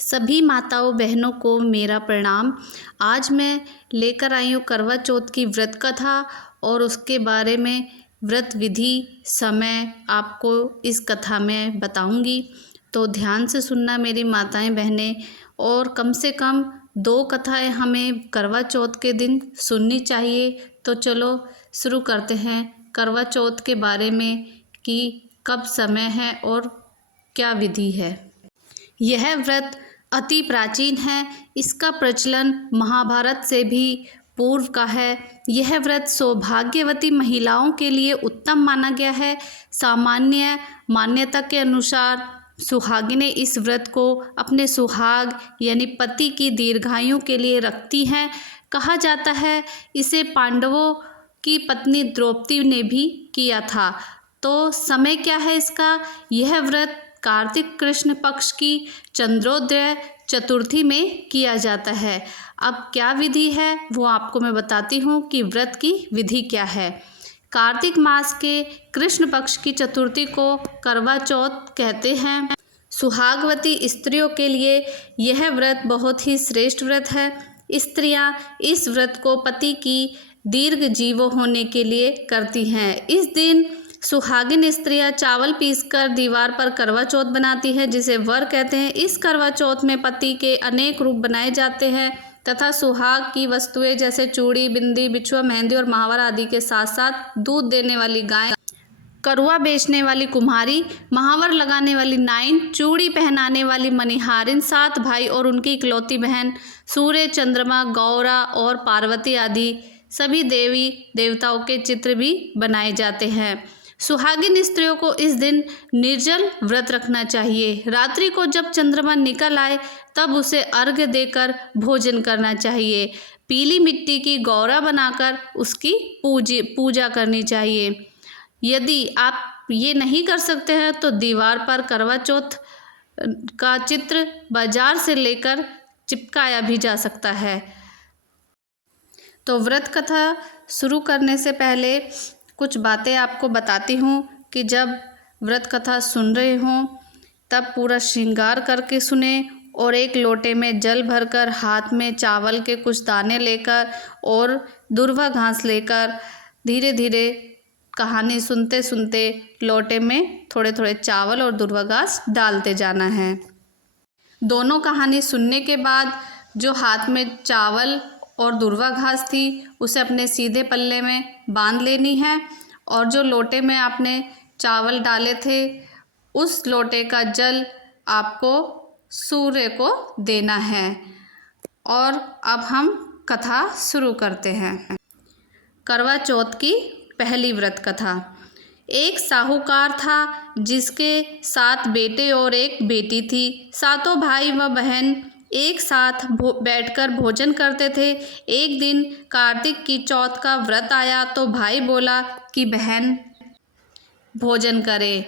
सभी माताओं बहनों को मेरा प्रणाम। आज मैं लेकर आई हूँ करवा चौथ की व्रत कथा और उसके बारे में व्रत विधि समय आपको इस कथा में बताऊंगी। तो ध्यान से सुनना मेरी माताएं बहनें, और कम से कम 2 कथाएं हमें करवा चौथ के दिन सुननी चाहिए। तो चलो शुरू करते हैं करवा चौथ के बारे में कि कब समय है और क्या विधि है। यह व्रत अति प्राचीन है। इसका प्रचलन महाभारत से भी पूर्व का है। यह व्रत सौभाग्यवती महिलाओं के लिए उत्तम माना गया है। सामान्य मान्यता के अनुसार सुहागिनें इस व्रत को अपने सुहाग यानी पति की दीर्घायु के लिए रखती हैं। कहा जाता है इसे पांडवों की पत्नी द्रौपदी ने भी किया था। तो समय क्या है इसका? यह व्रत कार्तिक कृष्ण पक्ष की चंद्रोदय चतुर्थी में किया जाता है। अब क्या विधि है वो आपको मैं बताती हूँ कि व्रत की विधि क्या है। कार्तिक मास के कृष्ण पक्ष की चतुर्थी को करवा चौथ कहते हैं। सुहागवती स्त्रियों के लिए यह व्रत बहुत ही श्रेष्ठ व्रत है। स्त्रियां इस व्रत को पति की दीर्घ जीव होने के लिए करती हैं। इस दिन सुहागिन स्त्रियां चावल पीसकर दीवार पर करवा चौथ बनाती हैं, जिसे वर कहते हैं। इस करवा चौथ में पति के अनेक रूप बनाए जाते हैं तथा सुहाग की वस्तुएं जैसे चूड़ी, बिंदी, बिछुआ, मेहंदी और महावर आदि के साथ साथ दूध देने वाली गाय, करुआ बेचने वाली कुम्हारी, महावर लगाने वाली नाइन, चूड़ी पहनाने वाली मणिहारिन, 7 भाई और उनकी इकलौती बहन, सूर्य, चंद्रमा, गौरा और पार्वती आदि सभी देवी देवताओं के चित्र भी बनाए जाते हैं। सुहागिन स्त्रियों को इस दिन निर्जल व्रत रखना चाहिए। रात्रि को जब चंद्रमा निकल आए तब उसे अर्घ्य देकर भोजन करना चाहिए। पीली मिट्टी की गौरा बनाकर उसकी पूजा करनी चाहिए। यदि आप ये नहीं कर सकते हैं तो दीवार पर करवा चौथ का चित्र बाजार से लेकर चिपकाया भी जा सकता है। तो व्रत कथा शुरू करने से पहले कुछ बातें आपको बताती हूँ कि जब व्रत कथा सुन रहे हों तब पूरा श्रृंगार करके सुने और एक लोटे में जल भरकर हाथ में चावल के कुछ दाने लेकर और दूर्वा घास लेकर धीरे धीरे कहानी सुनते सुनते लोटे में थोड़े थोड़े चावल और दूर्वा घास डालते जाना है। दोनों कहानी सुनने के बाद जो हाथ में चावल और दूर्वा घास थी उसे अपने सीधे पल्ले में बांध लेनी है और जो लोटे में आपने चावल डाले थे उस लोटे का जल आपको सूर्य को देना है। और अब हम कथा शुरू करते हैं। करवा चौथ की पहली व्रत कथा। एक साहूकार था जिसके 7 बेटे और 1 बेटी थी। सातों भाई व बहन एक साथ बैठकर भोजन करते थे। एक दिन कार्तिक की चौथ का व्रत आया तो भाई बोला कि बहन भोजन करे।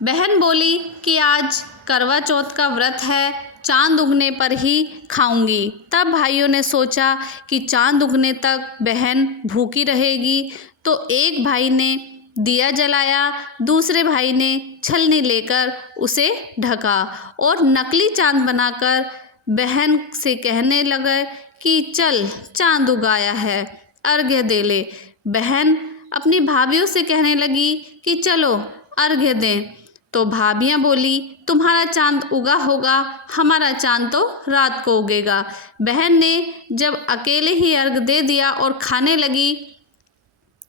बहन बोली कि आज करवा चौथ का व्रत है, चांद उगने पर ही खाऊंगी। तब भाइयों ने सोचा कि चांद उगने तक बहन भूखी रहेगी, तो एक भाई ने दिया जलाया, दूसरे भाई ने छलनी लेकर उसे ढका और नकली चांद बनाकर बहन से कहने लगे कि चल चांद उगाया है, अर्घ्य दे ले। बहन अपनी भाभीयों से कहने लगी कि चलो अर्घ्य दें। तो भाभियाँ बोली तुम्हारा चांद उगा होगा, हमारा चांद तो रात को उगेगा। बहन ने जब अकेले ही अर्घ्य दे दिया और खाने लगी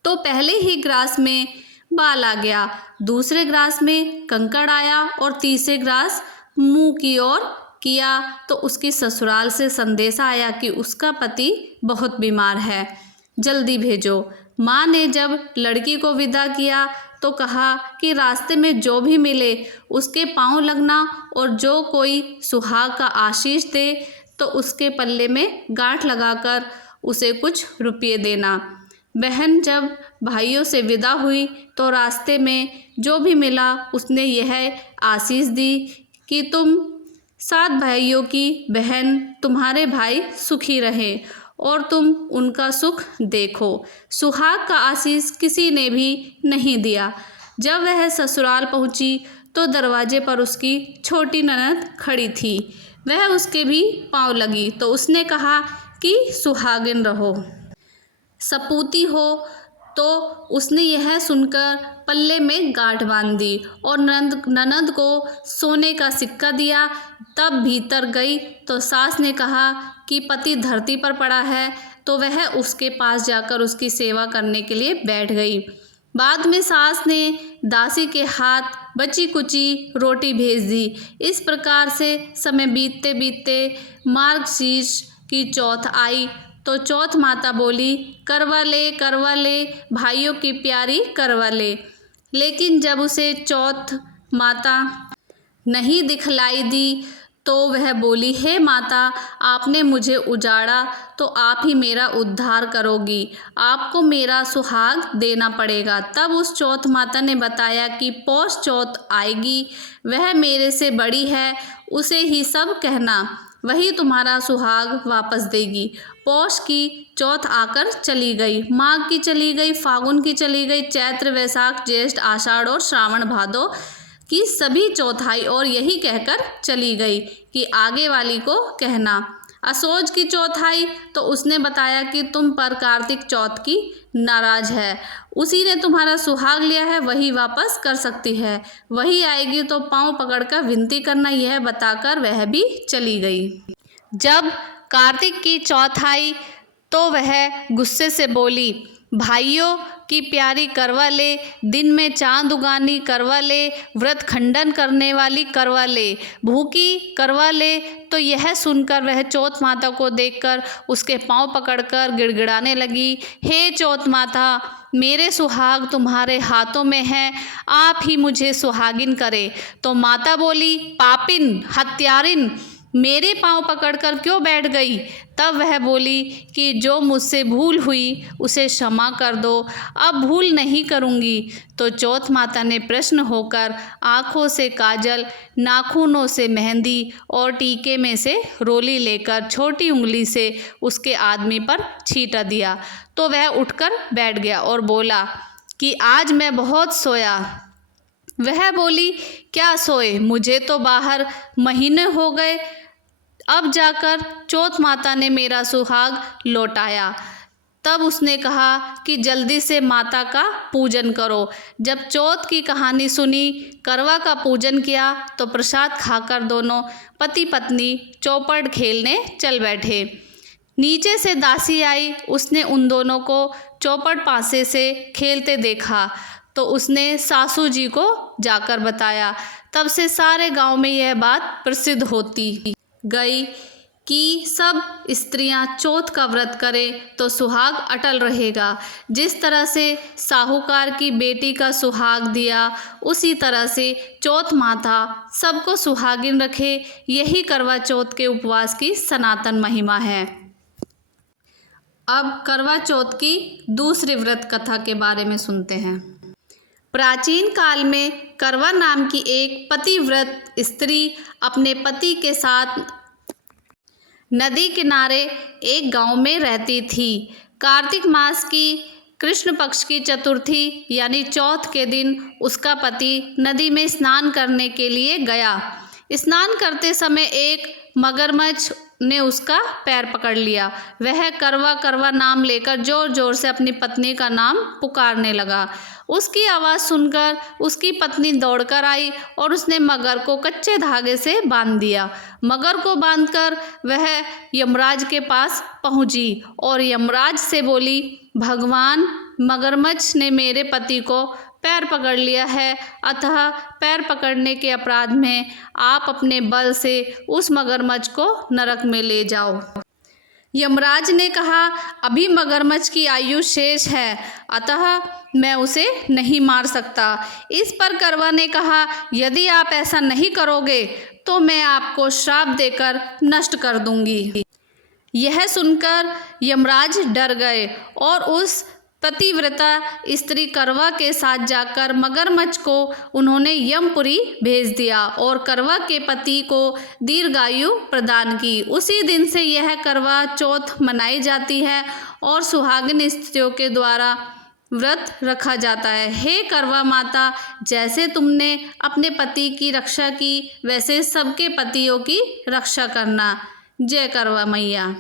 तो पहले ही ग्रास में बाल आ गया, दूसरे ग्रास में कंकड़ आया और तीसरे ग्रास मुंह की ओर किया तो उसकी ससुराल से संदेशा आया कि उसका पति बहुत बीमार है, जल्दी भेजो। माँ ने जब लड़की को विदा किया तो कहा कि रास्ते में जो भी मिले उसके पांव लगना और जो कोई सुहाग का आशीष दे तो उसके पल्ले में गांठ लगाकर उसे कुछ रुपये देना। बहन जब भाइयों से विदा हुई तो रास्ते में जो भी मिला उसने यह आशीष दी कि तुम 7 भाइयों की बहन तुम्हारे भाई सुखी रहें और तुम उनका सुख देखो। सुहाग का आशीष किसी ने भी नहीं दिया। जब वह ससुराल पहुंची तो दरवाजे पर उसकी छोटी ननद खड़ी थी। वह उसके भी पाँव लगी तो उसने कहा कि सुहागिन रहो, सपूती हो। तो उसने यह सुनकर पल्ले में गांठ बांध दी और ननद को सोने का सिक्का दिया। तब भीतर गई तो सास ने कहा कि पति धरती पर पड़ा है, तो वह उसके पास जाकर उसकी सेवा करने के लिए बैठ गई। बाद में सास ने दासी के हाथ बची कुची रोटी भेज दी। इस प्रकार से समय बीतते बीतते मार्गशीर्ष की चौथ आई तो चौथ माता बोली, करवा ले भाइयों की प्यारी करवा ले। लेकिन जब उसे चौथ माता नहीं दिखलाई दी तो वह बोली, हे माता, आपने मुझे उजाड़ा तो आप ही मेरा उद्धार करोगी, आपको मेरा सुहाग देना पड़ेगा। तब उस चौथ माता ने बताया कि पौष चौथ आएगी, वह मेरे से बड़ी है, उसे ही सब कहना, वही तुम्हारा सुहाग वापस देगी। पौष की चौथ आकर चली गई, माघ की चली गई, फागुन की चली गई, चैत्र वैशाख ज्येष्ठ आषाढ़ और श्रावण भादो की सभी चौथाई और यही कहकर चली गई कि आगे वाली को कहना। असोज की चौथाई तो उसने बताया कि तुम पर कार्तिक चौथ की नाराज है, उसी ने तुम्हारा सुहाग लिया है, वही वापस कर सकती है, वही आएगी तो पांव पकड़कर विनती करना, यह बताकर वह भी चली गई। जब कार्तिक की चौथाई तो वह गुस्से से बोली, भाइयों की प्यारी करवा ले, दिन में चांद उगानी करवा ले, व्रत खंडन करने वाली करवा ले, भूखी करवा ले। तो यह सुनकर वह चौथ माता को देखकर उसके पांव पकड़कर गिड़गिड़ाने लगी, हे चौथ माता, मेरे सुहाग तुम्हारे हाथों में है, आप ही मुझे सुहागिन करे। तो माता बोली, पापिन, हत्यारिन, मेरे पांव पकड़कर क्यों बैठ गई? तब वह बोली कि जो मुझसे भूल हुई उसे क्षमा कर दो, अब भूल नहीं करूँगी। तो चौथ माता ने प्रसन्न होकर आँखों से काजल, नाखूनों से मेहंदी और टीके में से रोली लेकर छोटी उंगली से उसके आदमी पर छींटा दिया। तो वह उठकर बैठ गया और बोला कि आज मैं बहुत सोया। वह बोली, क्या सोए, मुझे तो बाहर महीने हो गए, अब जाकर चौथ माता ने मेरा सुहाग लौटाया। तब उसने कहा कि जल्दी से माता का पूजन करो। जब चौथ की कहानी सुनी, करवा का पूजन किया तो प्रसाद खाकर दोनों पति पत्नी चौपड़ खेलने चल बैठे। नीचे से दासी आई, उसने उन दोनों को चौपड़ पासे से खेलते देखा तो उसने सासू जी को जाकर बताया। तब से सारे गांव में यह बात प्रसिद्ध होती गई कि सब स्त्रियां चौथ का व्रत करें तो सुहाग अटल रहेगा। जिस तरह से साहूकार की बेटी का सुहाग दिया, उसी तरह से चौथ माता सबको सुहागिन रखे, यही करवा चौथ के उपवास की सनातन महिमा है। अब करवा चौथ की दूसरी व्रत कथा के बारे में सुनते हैं। प्राचीन काल में करवा नाम की एक पतिव्रत स्त्री अपने पति के साथ नदी किनारे एक गांव में रहती थी। कार्तिक मास की कृष्ण पक्ष की चतुर्थी यानी चौथ के दिन उसका पति नदी में स्नान करने के लिए गया। स्नान करते समय एक मगरमच्छ ने उसका पैर पकड़ लिया। वह करवा करवा नाम लेकर जोर जोर से अपनी पत्नी का नाम पुकारने लगा। उसकी आवाज़ सुनकर उसकी पत्नी दौड़कर आई और उसने मगर को कच्चे धागे से बांध दिया। मगर को बांधकर वह यमराज के पास पहुंची और यमराज से बोली, भगवान, मगरमच्छ ने मेरे पति को पैर पकड़ लिया है, अतः पैर पकड़ने के अपराध में आप अपने बल से उस मगरमच्छ को नरक में ले जाओ। यमराज ने कहा, अभी मगरमच्छ की आयु शेष है, अतः मैं उसे नहीं मार सकता। इस पर करवा ने कहा, यदि आप ऐसा नहीं करोगे तो मैं आपको श्राप देकर नष्ट कर दूंगी। यह सुनकर यमराज डर गए और उस पतिव्रता स्त्री करवा के साथ जाकर मगरमच्छ को उन्होंने यमपुरी भेज दिया और करवा के पति को दीर्घायु प्रदान की। उसी दिन से यह करवा चौथ मनाई जाती है और सुहागिन स्त्रियों के द्वारा व्रत रखा जाता है। हे करवा माता, जैसे तुमने अपने पति की रक्षा की, वैसे सबके पतियों की रक्षा करना। जय करवा मैया।